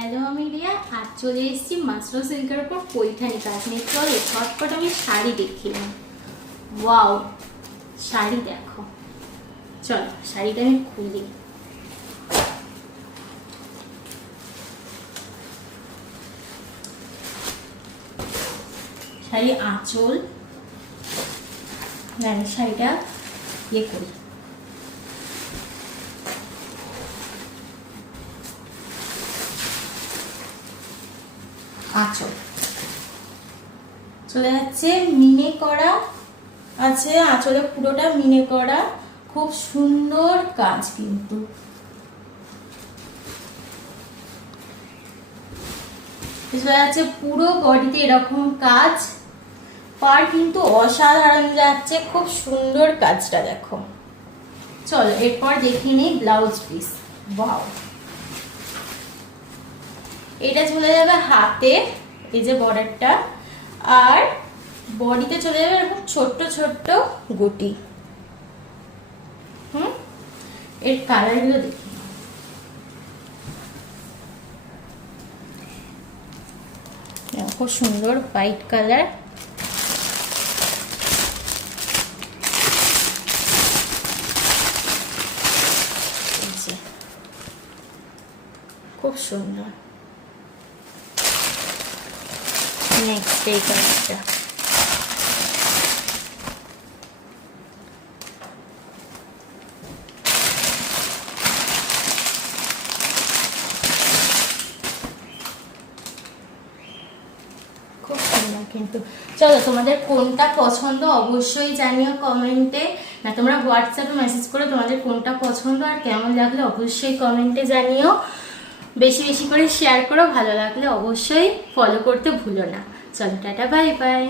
Hello আমি রিয়া, আজ চলে এসেছি মাসরো সিল্কের উপর পৈঠানি কাজ নিয়ে। চলো ঝটপট আমি শাড়ি দেখিলাম। ওয়াও, শাড়ি দেখো। চলো শাড়িটা আমি খুলি। শাড়ি আঁচল, শাড়িটা ইয়ে করি। আঁচল চলে যাচ্ছে মিনে করা আছে, আঁচলে পুরোটা মিনে করা, খুব সুন্দর কাজ। কিন্তু চলে যাচ্ছে পুরো বডিতে এরকম কাজ, পার কিন্তু অসাধারণ যাচ্ছে, খুব সুন্দর কাজটা দেখো। চলো এরপর দেখে নিই ব্লাউজ পিস। ওয়াও, এটা চলে যাবে হাতে, এই যে বর্ডারটা, আর বডিতে চলে যাবে এরকম ছোট্ট ছোট্ট গুটি। এর কালারগুলো দেখি। খুব সুন্দর হোয়াইট কালার, খুব সুন্দর। নেক্সট এই কালারটা, খুব সুন্দর। কিন্তু চলো তোমাদের কোনটা পছন্দ অবশ্যই জানিও কমেন্টে, না তোমরা হোয়াটসঅ্যাপে মেসেজ করে তোমাদের কোনটা পছন্দ আর কেমন লাগলে অবশ্যই কমেন্টে জানিও। বেশি বেশি করে শেয়ার করো, ভালো লাগলে অবশ্যই ফলো করতে ভুলো না। চলো টাটা, বাই বাই।